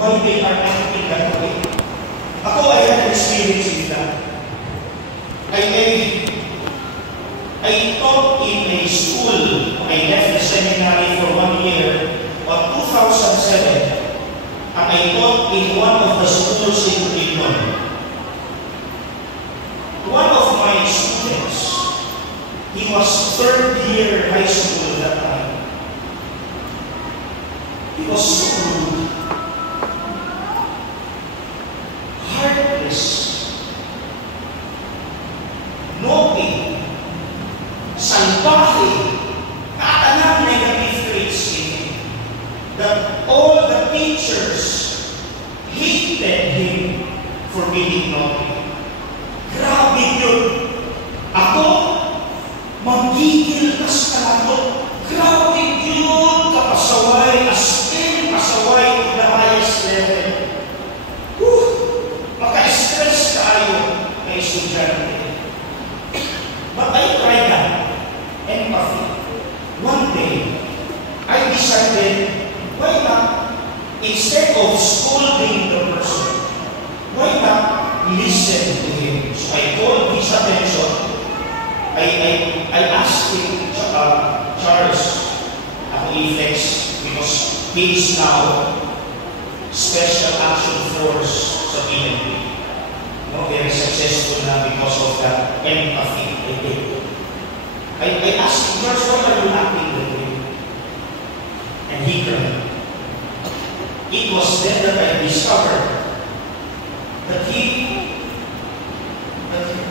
why they are acting that way. Ako, I had an experience with that. I taught in a school. I left the seminary for 1 year on 2007. And I taught in one of the schools in Illinois. One of my students, he was third year high school at that time. He was so rude, heartless, naughty, salvaje, katanang negative traits in him, that all the teachers hated him for being naughty. Grabe yun. Ako, magigil kas talaga. Grabe yun. Kapasaway, as in, pasaway to the highest level. Maka-stress tayo na estudyante. But I tried that. Empathy. One day, I decided, why not, instead of scolding the person, why not listen to him? So I called his attention. I asked him, Charles, i-flex, because he is now Special Action Force sa PNP. No, very successful na because of that empathy I did. I asked him, Charles, why are you acting that way? And he cried. It was then that I discovered that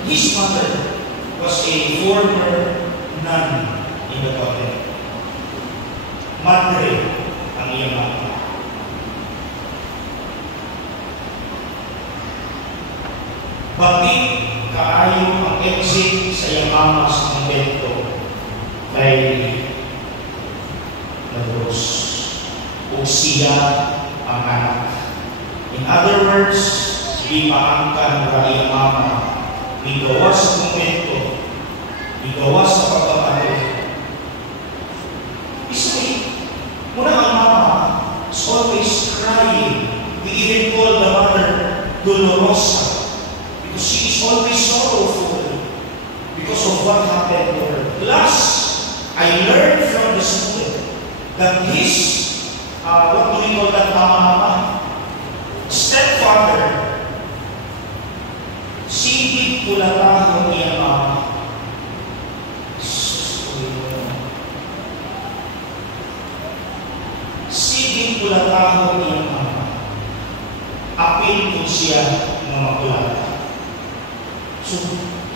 his mother was a former nun in the government. Madre ang iyang mama. Bakit kaayo ang exit sa iyang mama sa kumbento kay Lagos o siya ang anak. In other words, di paangkan ng iyang mama, igawa sa kumbento, igawa sa pagpapalito. Isipin, muna ang mama is always crying. We even call the mother Dolorosa because she is always sorrowful because of what happened to her. Plus, I learned from the student that his, what do we call that mama? Stepfather, sigit pulatahon niya mama. Sigit pulatahon niya mama. Apil po siya ng makulata. So,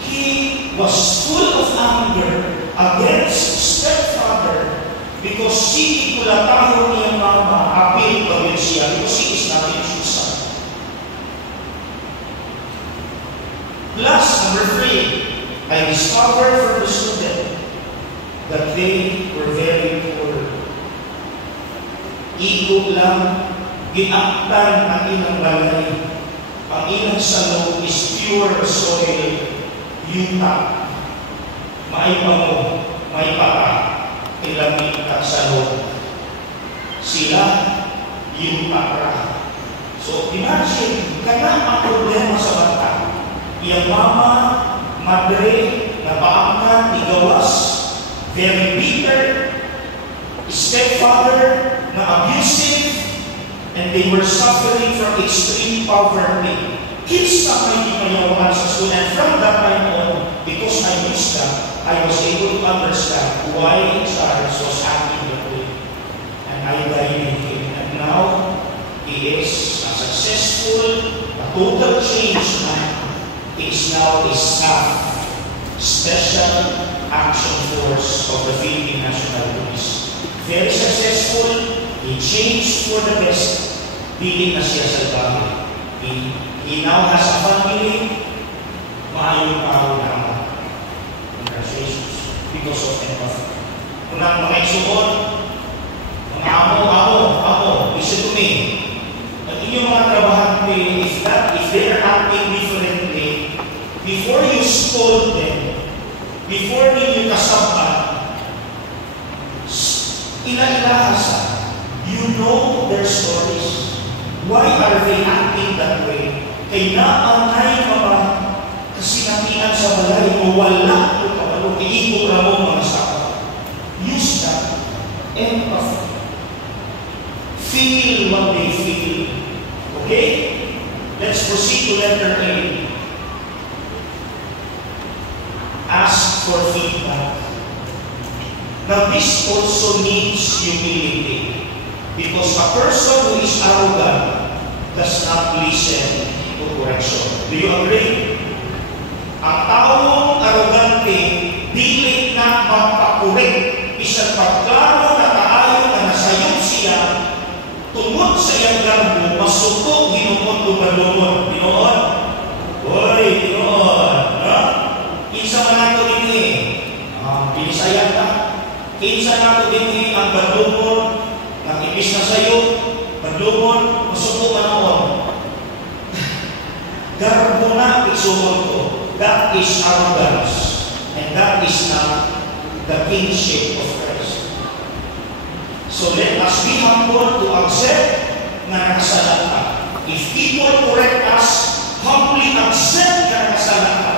he was full of anger against stepfather because sigit pulatahon niya mama. Apil po siya because he is not his son. Plus, number 3, I discovered from the student that they were very poor. Ego lang, ginaktan ang ilang balay. Ang ilang salong is pure soil, yuta, maipango, maipata, ilamit at salong. Sila, yuta ra. So, imagine, kaya ang problema sa bata. Iyang mama, madre, napaangkan, igawas, very bitter, stepfather, na abusive, and they were suffering from extreme poverty. Kids na may imayawan sa school, and from that time on, because I used that, I was able to understand why Charles was acting that way. And I guided him, and now, he is a successful, a total change man. He is now a staff, Special Action Force of the Philippine National Police. Very successful. He changed for the best. Dili na siya sa bagay. He now has a family. Maayong araw na ama. Congratulations. Because of empathy. Kung ang mga isuot, mga amo, listen to me. At inyong mga trabahante, if they are acting differently, before you scold them, before ninyo kasaban, ilailahasa, you know their stories. Why are they acting that way? Kay naanay mga kasinatian sa balay mo wala o kapalo iiko ra mo mga saka. Use that empathy. Feel what they feel. Okay? Let's proceed to letter A. Ask for feedback. Now this also needs humility. Because a person who is arrogant does not listen to correction. Do you agree? Ang taong arrogante, dili na magpakorek. Isang pagklaro na kaayo na nasayod siya, tungod sa iyang garbo, masuko, hinukot, lumalumot. Dinoon? Hoy, dinoon. Ha? Kinsa man nato din eh. Pinisayan ka. Kinsa nato din eh ang badlumot. Nakipis na sa'yo, badlumot, masuko manoon. Garbo na isunod ko. That is arrogance. And that is not the kingship of Christ. So let us be humble to accept na nakasalan ka. If people correct us, humbly accept na nakasalan ka.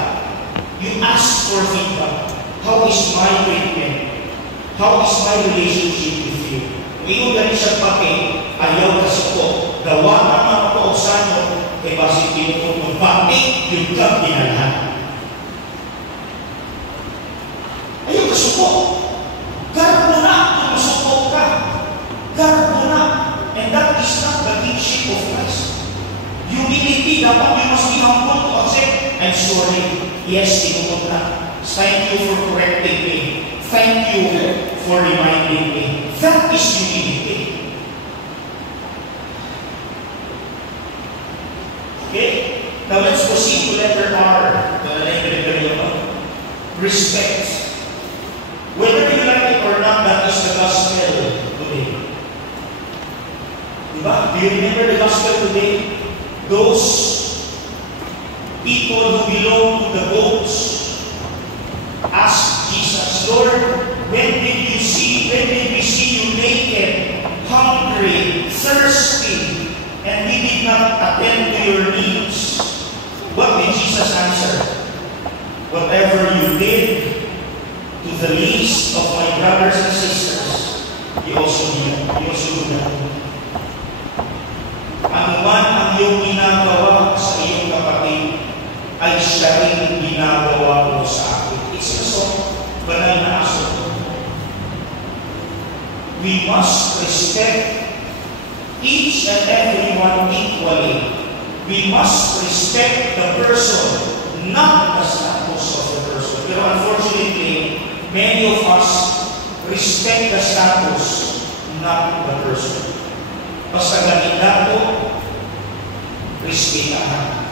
You ask for feedback. How is my treatment? How is my relationship with you? Ngayon ganit siya pake, ayaw ka suko. Gawa na mga pausanyo, kay basi pinupun pati, yung kang dinalahan. Ayaw ka suko. Garbo na kung masuko ka. Garbo na. And that is not the kingship of Christ. Humility, dapat you must be humble to accept. I'm sorry. Yes, tinupun na. Thank you for correcting me. Thank you for reminding me. That is humility. Okay? Now let's proceed to letter R. Respect. Whether you like it or not, that is the gospel today. Diba? Do you remember the gospel today? Those people who belong to the boats asked Jesus, Lord, when did we see you naked, hungry, thirsty, and we did not attend to your needs? What did Jesus answer? Whatever you did to the least of my brothers and sisters, you also do that. Ano man ang iyong ginagawa sa iyong kapatid, ay siya rin ginagawa mo sa akin. It's a song, banal na aso. We must respect each and everyone equally. We must respect the person, not the status of the person. Pero unfortunately, many of us respect the status, not the person. Basta ganit nato, respetahan.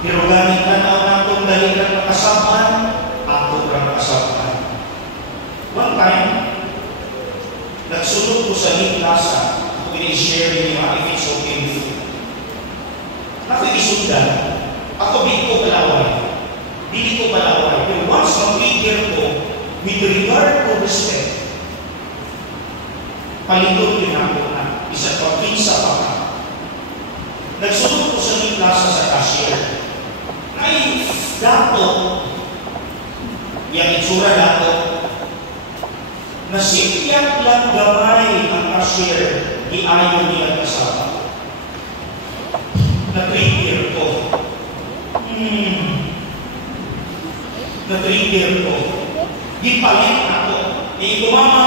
Pero ganit na natong dalikan ng kasabahan, ato ang kasabahan. One time, nagsunod ko sa Liplasa, ako pinag-share niyo if it's okay with you. Nakikisundan, ako di ko palaway. Di ko palaway. Pero once mag-trigger ko, with regard to respect, palindot yun ako na isang pagpinsa pa ka. Nagsunod ko sa Liplasa sa cashier. Ay, dato, yung itsura dato, nasipyak lang gamay ang cashier, iayon niya kasama. Na-trigger ko. Na-trigger ko. Gipalit ako. Mama.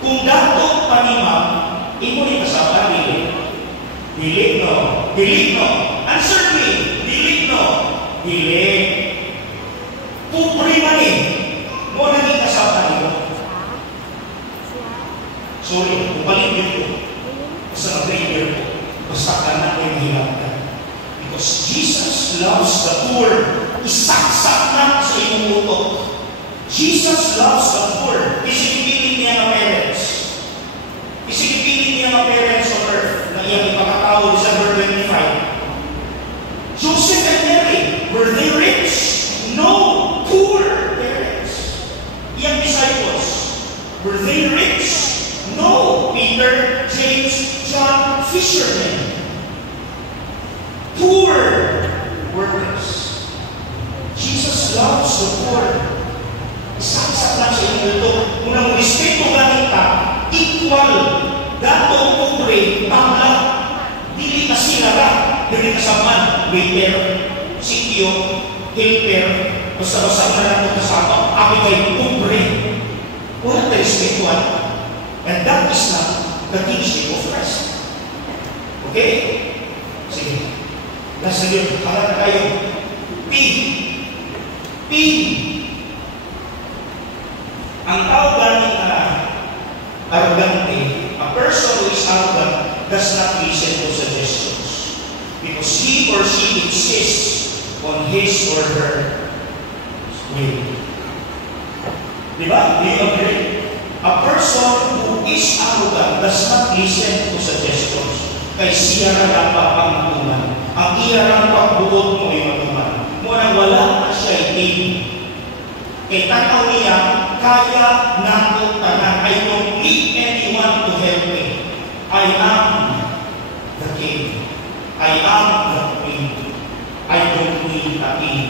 Kung dato pa ni ma'am, imo ni kasama, Dilit no. Answer me. Dilit no. Dilit. Pupri man eh. Mo naging kasama niyo. Sorry, upalit yun ko. Basta na-trigger ko. Basta ka na yung hilangkan. Because Jesus loves the poor. Isaksak na sa iyong utok. Jesus loves the poor. Isinipiling niya ng parents. Isinipiling niya ng parents on earth na iyang ipakatao December 25. Joseph and Mary, were they rich? No. Poor parents. Iyang disciples, were they rich? No. Peter, James, John, fishermen. Poor workers. Jesus loves the poor. Isang-isang lang sa inyo ito. Unang respeto galing ka, equal. Dato pobre, pangla. Dili ka sinara. Dili ka saman. Waiter, sityo, helper. Basta-basta na lang ito kasama. Ako ay pobre. Walang respetuan. And that is not the kingship of Christ. Okay? Sige. Nasa yun, harap na kayo. P. Ang tao galing na arrogante, a person who is arrogant does not listen to suggestions because he or she insists on his or her will. Diba? Do you agree? A person who is arrogant does not listen to suggestions. Kay siya na lang papangunan. Ang iya lang pagbuod mo ay matuman. Muna wala na siya itin. Kay tanaw niya, kaya nato tanan. I don't need anyone to help me. I am the king. I am the queen. I don't need a king.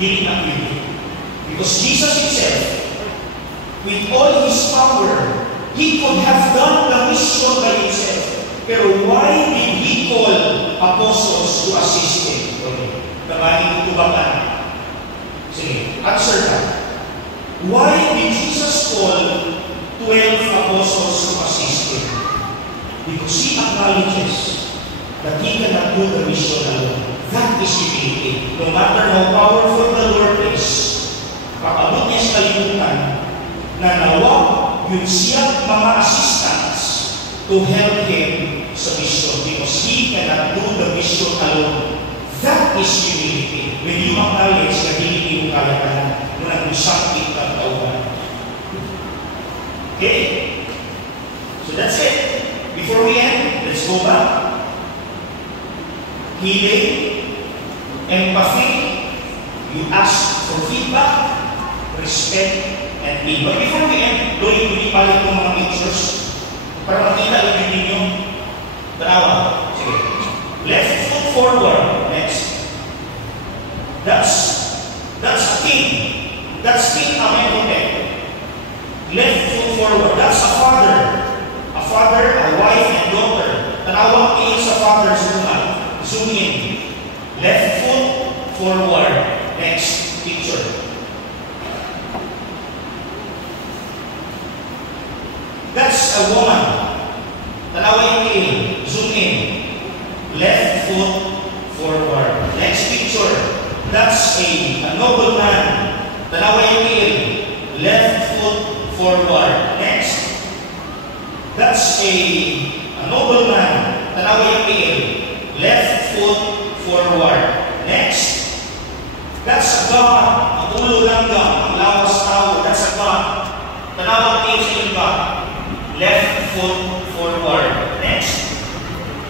Dili na queen. Because Jesus himself, with all his power, he could have done the mission by himself. Pero why did he call apostles to assist him? Okay. Tabahin ko ba? Sige, answer ka. Why did Jesus call 12 apostles to assist him? Because he acknowledges that he cannot do the mission alone. That is humility. No matter how powerful the Lord is, kapag niya sa kalimutan, na nawa yun siya mga assistants to help him sa mission because he cannot do the mission alone. That is humility. When you acknowledge na hindi mo kaya ka na nag-usakit ang tauhan. Okay? So that's it. Before we end, let's go back. Healing, empathy, you ask for feedback, respect, and be. But before we end, doon yung palit ng mga pictures para makita ulit ninyo. Tanawa. Sige. Left foot forward. Next. That's a king. That's King Amenhotep. Left foot forward. That's a father. A father, a wife, and daughter. Tanawa kayo sa father zoom. Zoom in. Left foot forward. Next picture. That's a woman. Tanawa yung tail. Zoom in. Left foot forward. Next picture. That's a nobleman. Tanawa yung tail. Left foot forward. Next. That's a nobleman. Tanawa yung tail. Left foot forward. Next. That's a God. Ang ulo ng God. Ang lawas tao. That's a God. Tanawa tail sa yung God. Left foot forward. Next.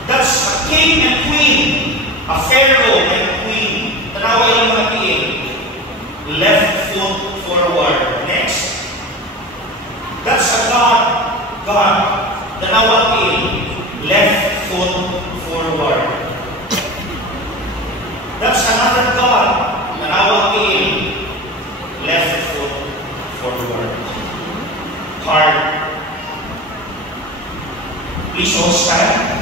That's a king and queen. A pharaoh and queen. Tanawa yung mga king. Left foot forward. Next. That's a God. God. Tanawa king. Left foot forward. That's another God. Tanawa king. Left foot forward. Heart. Please all stand.